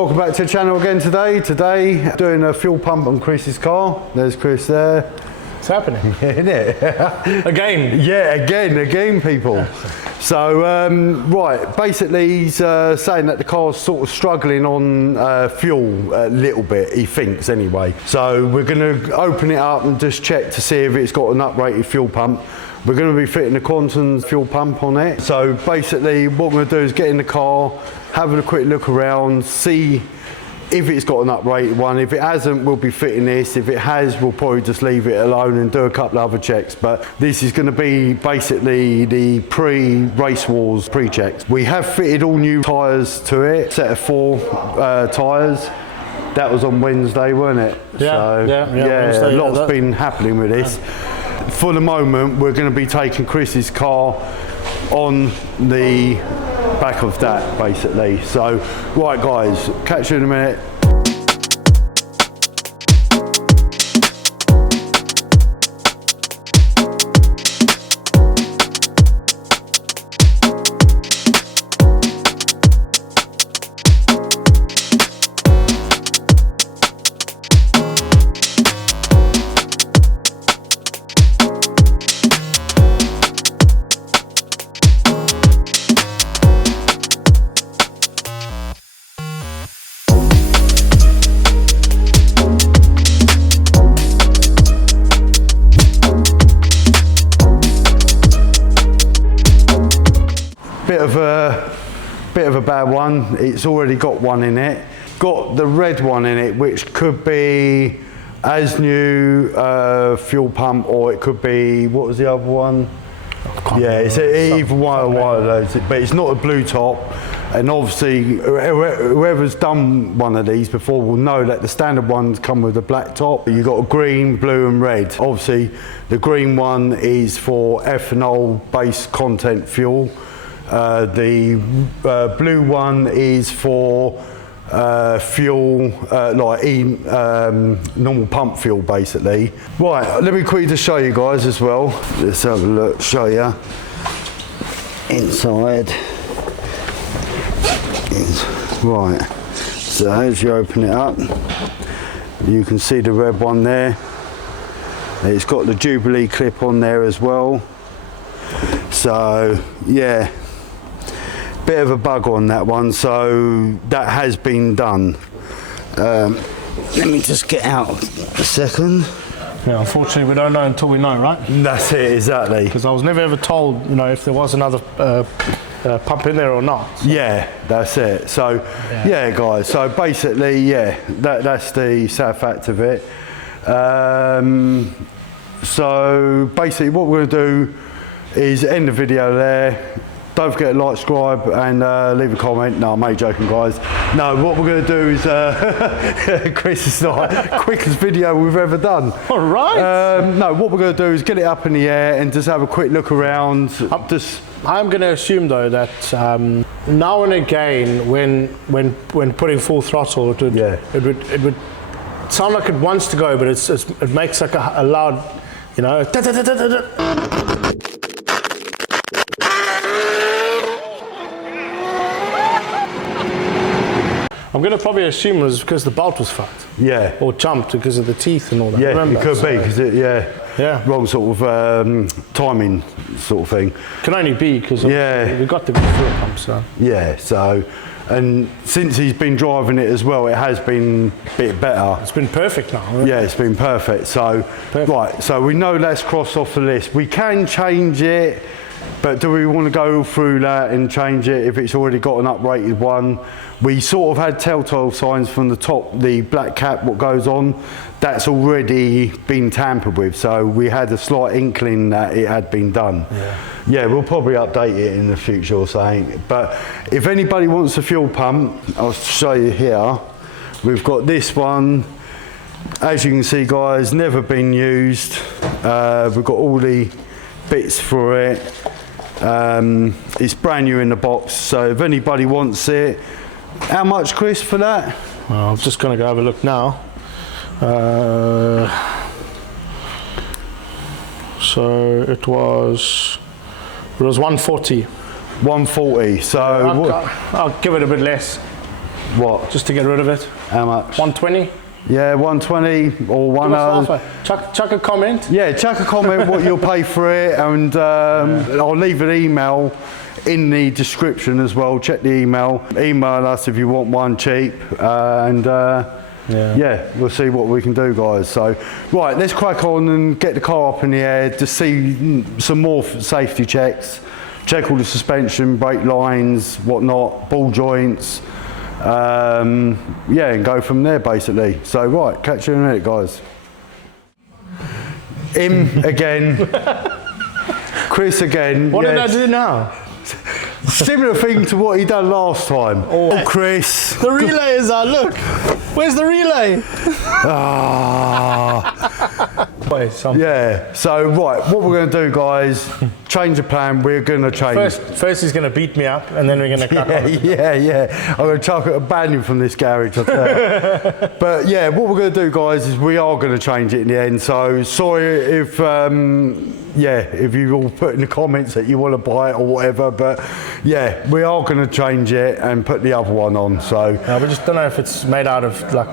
welcome back to the channel again today. Today, doing a fuel pump on Chris's car. There's Chris there. It's happening. Isn't it? Again. Yeah, again, people. So, right, basically he's saying that the car's sort of struggling on fuel a little bit, he thinks anyway. So we're going to open it up and just check to see if it's got an uprated fuel pump. We're going to be fitting a Quantum fuel pump on it. So basically what we're going to do is get in the car, have a quick look around, see if it's got an uprated one. If it hasn't, we'll be fitting this. If it has, we'll probably just leave it alone and do a couple of other checks. But this is going to be basically the pre-RaceWars pre-checks. We have fitted all new tyres to it, set of 4 tyres. That was on Wednesday, wasn't it? Yeah, so, yeah. A lot's been happening with this. For the moment, we're going to be taking Chris's car on the back of that, basically. So, right guys, catch you in a minute. Bit of a bad one. It's already got one in it. Got the red one in it, which could be as new fuel pump, or it could be, what was the other one? Yeah, it's either one of those, but it's not a blue top. And obviously, whoever's done one of these before will know that the standard ones come with a black top. You've got a green, blue and red. Obviously, the green one is for ethanol-based content fuel. The blue one is for fuel, like normal pump fuel, basically. Right, let me quickly just show you guys as well. Let's have a look, show you inside. Right, so as you open it up, you can see the red one there. It's got the Jubilee clip on there as well. So, yeah. Bit of a bug on that one, so that has been done. Let me just get out a second. Yeah, unfortunately we don't know until we know, right? That's it, exactly. Because I was never ever told, you know, if there was another pump in there or not. So. Yeah, that's it. So, yeah guys, so basically, yeah, that's the sad fact of it. So basically what we're going to do is end the video there. Don't forget to like, subscribe and leave a comment. No, I'm only joking guys. No, what we're going to do is, Chris is not quickest video we've ever done. All right. No, what we're going to do is get it up in the air and just have a quick look around. I'm going to assume though that now and again when putting full throttle, it would sound like it wants to go, but it makes like a loud, you know, I'm going to probably assume it was because the bolt was fucked. Yeah. Or jumped because of the teeth and all that. Yeah, remember? It could be because wrong sort of timing sort of thing. Can only be because we got the good fuel pump, so. Yeah, so, and since he's been driving it as well, it has been a bit better. It's been perfect now. Yeah, it's been perfect. So, right, so we know that's crossed off the list. We can change it, but do we want to go through that and change it if it's already got an uprated one? We sort of had telltale signs from the top, the black cap, what goes on, that's already been tampered with. So we had a slight inkling that it had been done. Yeah, we'll probably update it in the future or something. But if anybody wants a fuel pump, I'll show you here. We've got this one. As you can see guys, never been used. We've got all the bits for it. It's brand new in the box, so if anybody wants it. How much, Chris, for that? Well, I'm just going to go have a look now. So it was 140. 140. So I'll give it a bit less. What? Just to get rid of it. How much? 120. Yeah, 120 or 100. Chuck a comment. Yeah, chuck a comment what you'll pay for it, and I'll leave an email in the description as well. Check the email. Email us if you want one cheap, and yeah, we'll see what we can do, guys. So, right, let's crack on and get the car up in the air to see some more safety checks. Check all the suspension, brake lines, whatnot, ball joints. Yeah, and go from there basically. So right, catch you in a minute, guys. Him again. Chris again. What did I do now? Similar thing to what he done last time. Oh, Chris. The relay is out, look. Where's the relay? Wait, yeah, so right, what we're going to do, guys, change the plan. We're going to change. First he's going to beat me up, and then we're going to cut off. Yeah. I'm going to ban him from this garage, I tell you. But yeah, what we're going to do, guys, is we are going to change it in the end. So sorry if if you all put in the comments that you want to buy it or whatever, but yeah, we are going to change it and put the other one on. So we just don't know if it's made out of like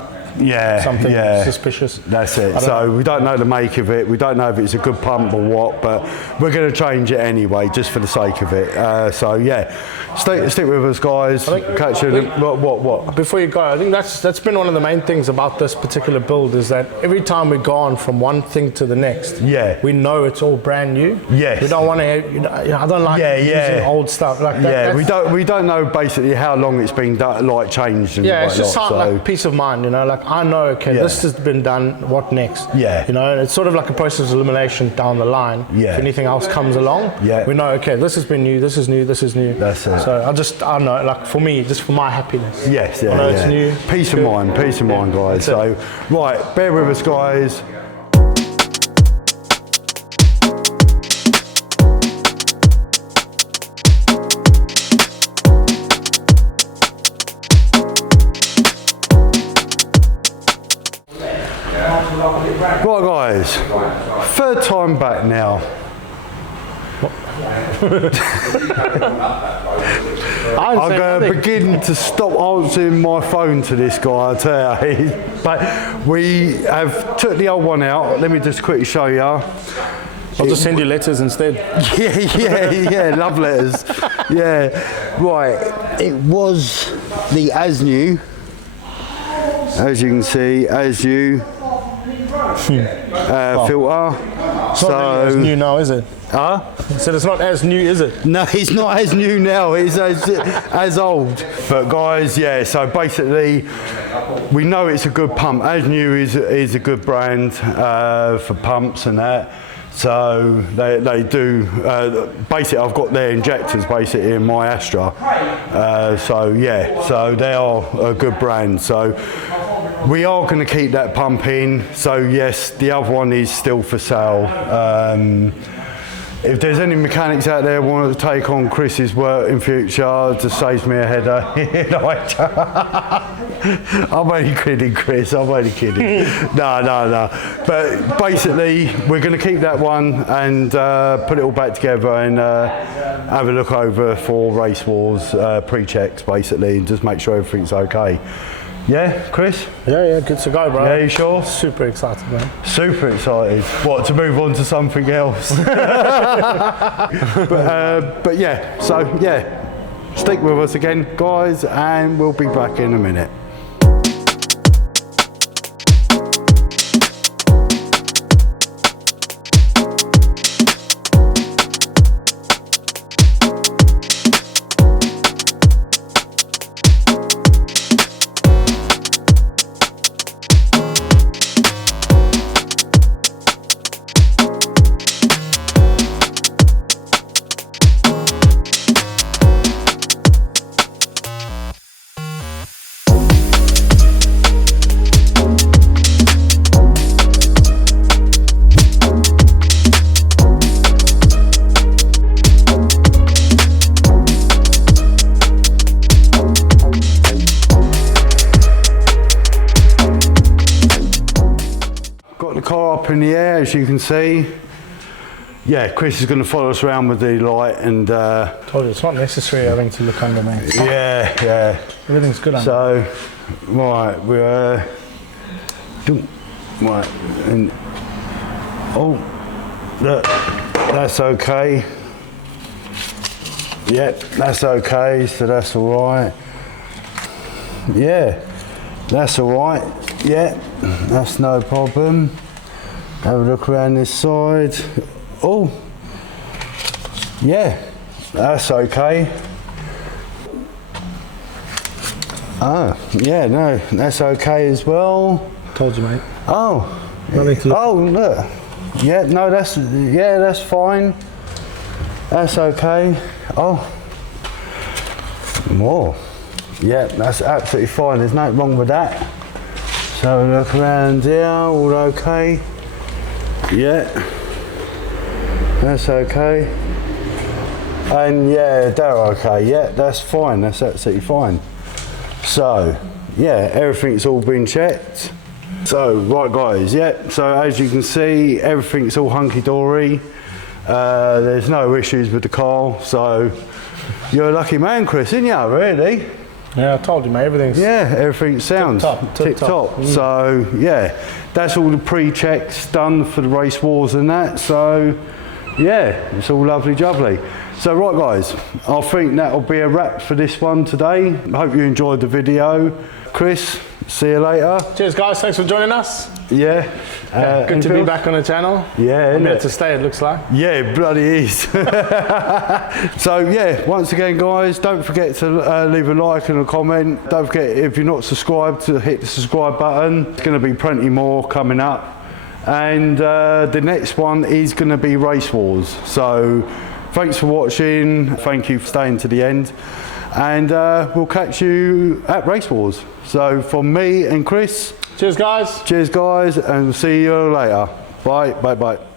something suspicious. That's it. So we don't know the make of it. We don't know if it's a good pump or what, but we're going to change it anyway, just for the sake of it. So yeah, stick with us, guys. Catch you. What? Before you go, I think that's been one of the main things about this particular build, is that every time we go on from one thing to the next, we know it's all brand new. Yes. We don't want to. I don't like using old stuff like that. Yeah, we don't know basically how long it's been changed. And it's just like peace of mind, like I know, this has been done, what next? Yeah. It's sort of like a process of elimination down the line. Yeah. If anything else comes along, we know, okay, this has been new, this is new, this is new. That's it. So I know, like for me, just for my happiness. Yes, I know it's new. Peace of mind, guys. So, right, bear with us, guys. Right, guys, third time back now. I'm going to begin to stop answering my phone to this guy, I tell you. But we have took the old one out. Let me just quickly show you. I'll just send you letters instead. Yeah, love letters. Yeah, right. It was the as new. As you can see, as new. Filter. It's not really as new now, is it? Huh? So it's not as new, is it? No, it's not as new now. It's as old. But guys, so basically, we know it's a good pump. As new is a good brand for pumps and that. So they do. Basically, I've got their injectors basically in my Astra. So they are a good brand. So we are going to keep that pump in. So yes, the other one is still for sale. If there's any mechanics out there who want to take on Chris's work in future, it just saves me a headache. I'm only kidding, Chris. I'm only kidding. No. But basically, we're going to keep that one and put it all back together and have a look over for Race Wars pre-checks, basically, and just make sure everything's okay. Yeah, Chris? Yeah, good to go, bro. Yeah, you sure? Super excited, man. Super excited. What, to move on to something else? but yeah, so yeah, stick with us again, guys, and we'll be back in a minute. In the air, as you can see, yeah, Chris is going to follow us around with the light and Told you, it's not necessary having to look under, mate. yeah. Everything's good under. So, right, we're right, and that's okay. Yep, that's okay. So that's all right. Yeah, that's all right. Yeah, that's no problem. Have a look around this side. Oh, yeah, that's okay. Ah, yeah, no, that's okay as well. Told you, mate. Oh, Nothing to oh, look. Yeah, no, that's fine. That's okay. Oh, more. Yeah, that's absolutely fine. There's nothing wrong with that. So look around here, all okay. Yeah, that's okay. And yeah, they're okay. Yeah, that's fine. That's absolutely fine. So, yeah, everything's all been checked. So, right guys, yeah, so as you can see, everything's all hunky-dory. There's no issues with the car, so you're a lucky man, Chris, aren't you, really? Yeah, I told you, mate, everything's... Yeah, everything sounds tip-top. So, yeah, that's all the pre-checks done for the race wars and that, so, yeah, it's all lovely jubbly. So, right guys, I think that'll be a wrap for this one today. I hope you enjoyed the video. Chris, see you later. Cheers, guys. Thanks for joining us. Yeah. Good to be back on the channel. Yeah. I'm here to stay, it looks like. Yeah, bloody is. So, yeah, once again, guys, don't forget to leave a like and a comment. Don't forget, if you're not subscribed, to hit the subscribe button. There's going to be plenty more coming up. And the next one is going to be Race Wars. So, thanks for watching. Thank you for staying to the end. And we'll catch you at Race Wars. So from me and Chris. Cheers, guys. Cheers, guys, and see you later. Bye, bye, bye.